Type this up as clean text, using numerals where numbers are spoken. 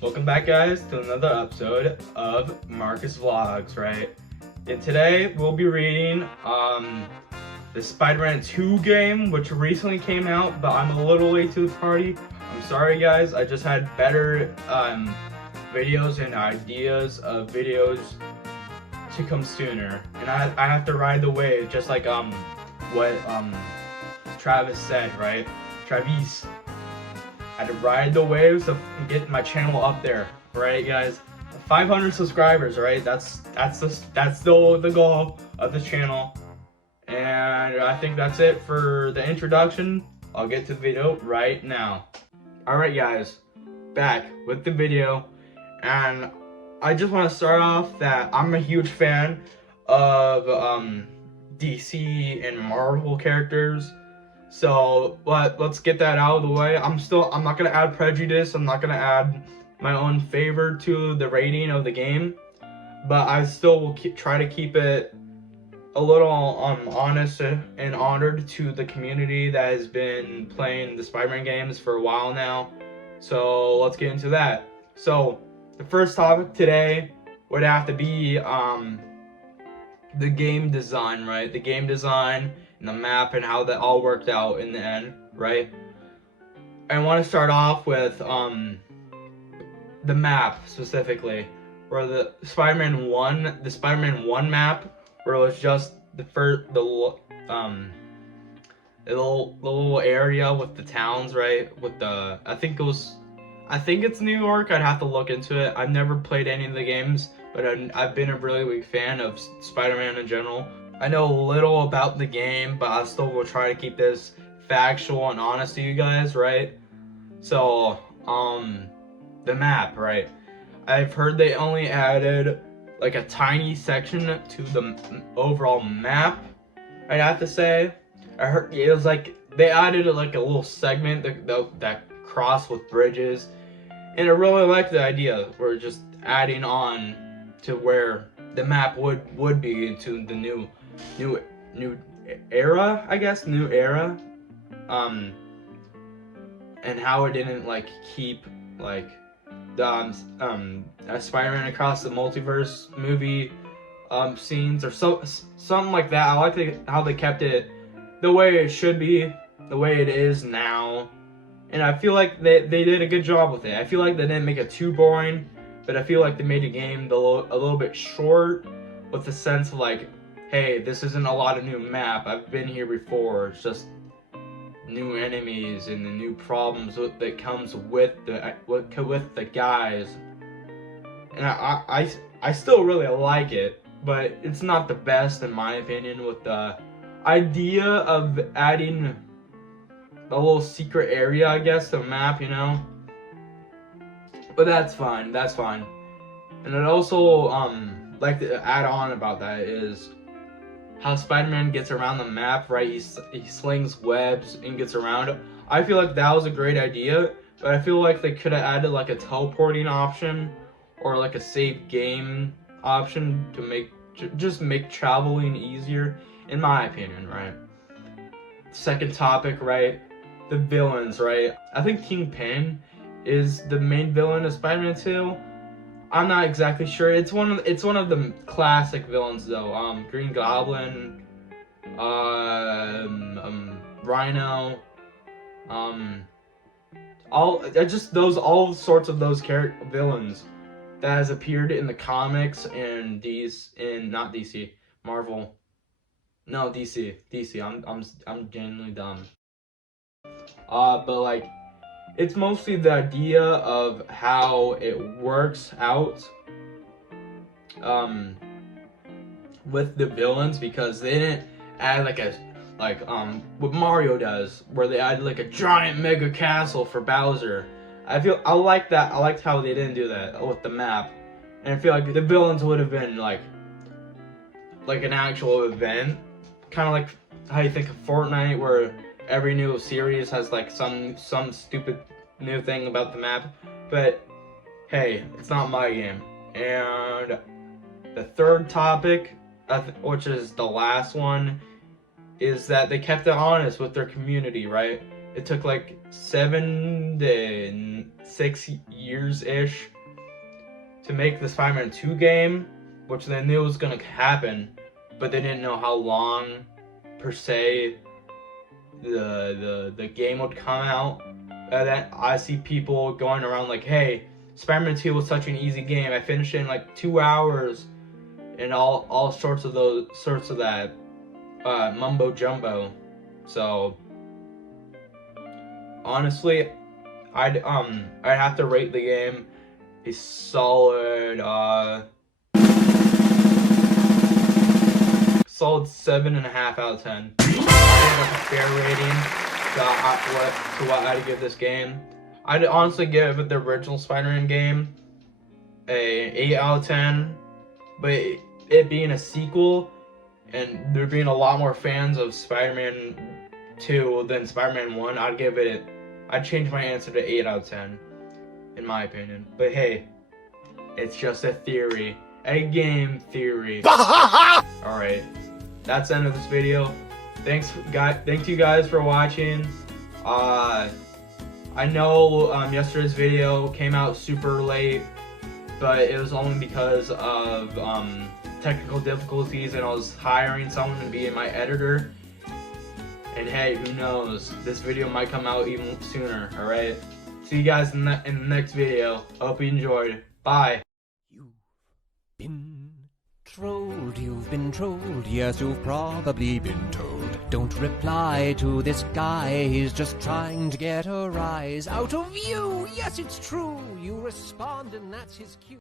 Welcome back, guys, to another episode of Marcus Vlogs, right? And today we'll be reading the Spider-Man 2 game, which recently came out, but I'm a little late to the party. I'm sorry, guys. I just had better videos and ideas of videos to come sooner, and I have to ride the wave, just like what Travis said, right? Travis. I had to ride the waves to get my channel up there, right, guys? 500 subscribers, right? That's the goal of the channel, and I think that's it for the introduction. I'll get to the video right now. All right, guys, back with the video, and I just want to start off that I'm a huge fan of DC and Marvel characters. So let's get that out of the way. I'm not gonna add prejudice. I'm not gonna add my own favor to the rating of the game, but I still will try to keep it a little honest and honored to the community that has been playing the Spider-Man games for a while now. So let's get into that. So the first topic today would have to be the game design, right? The game design and the map and how that all worked out in the end, right? I want to start off with the map specifically, where the Spider-Man 1 map, where it was just the little area with the towns, right? With the I think it's New York. I'd have to look into it. I've never played any of the games, but I've been a really big fan of Spider-Man in general. I know a little about the game, but I still will try to keep this factual and honest to you guys, right? So, the map, right? I've heard they only added like a tiny section to the overall map. I'd have to say, I heard it was like they added like a little segment that crossed with bridges, and I really like the idea. We're just adding on to where the map would be into the new era, I guess, and how it didn't like keep like the Spider-Man Across the Multiverse movie scenes or something like that. I like how they kept it the way it should be, the way it is now, and I feel like they did a good job with it. I feel like they didn't make it too boring, but I feel like they made the game a little bit short, with the sense of like, hey, this isn't a lot of new map. I've been here before. It's just new enemies and the new problems that comes with the guys. And I still really like it, but it's not the best in my opinion. With the idea of adding a little secret area, I guess, to the map, you know. But that's fine. That's fine. And I'd also like to add on about that is how Spider-Man gets around the map, right? He slings webs and gets around. I feel like that was a great idea, but I feel like they could have added like a teleporting option or like a save game option to just make traveling easier, in my opinion, right? Second topic, right? The villains, right? I think Kingpin is the main villain of Spider-Man 2. I'm not exactly sure. It's one of the classic villains though. Green Goblin, Rhino, all sorts of those villains that has appeared in the comics and not DC, Marvel. No, DC. I'm genuinely dumb. But like, it's mostly the idea of how it works out with the villains, because they didn't add like what Mario does, where they add like a giant mega castle for Bowser. I like that. I liked how they didn't do that with the map, and I feel like the villains would have been like an actual event, kind of like how you think of Fortnite, where every new series has like some stupid new thing about the map. But hey, it's not my game. And the third topic, which is the last one, is that they kept it honest with their community, right? it took like 7 to 6 years-ish to make the Spider-Man 2 game, which they knew was gonna happen, but they didn't know how long per se the game would come out. And then I see people going around like, hey, Spider-Man 2 was such an easy game, I finished it in like 2 hours, and all sorts of that mumbo jumbo. So honestly, I'd have to rate the game a solid 7.5 out of 10. I think that's a fair rating to what I'd give this game. I'd honestly give the original Spider-Man game a 8 out of 10, but it being a sequel and there being a lot more fans of Spider-Man 2 than Spider-Man 1, I'd change my answer to 8 out of 10, in my opinion. But hey, it's just a theory. A game theory. Alright, that's the end of this video. Thank you guys for watching. I know yesterday's video came out super late, but it was only because of technical difficulties, and I was hiring someone to be my editor. And hey, who knows? This video might come out even sooner. Alright? See you guys in the next video. Hope you enjoyed. Bye. You've been trolled, yes, you've probably been told. Don't reply to this guy, he's just trying to get a rise out of you. Yes, it's true, you respond and that's his cue.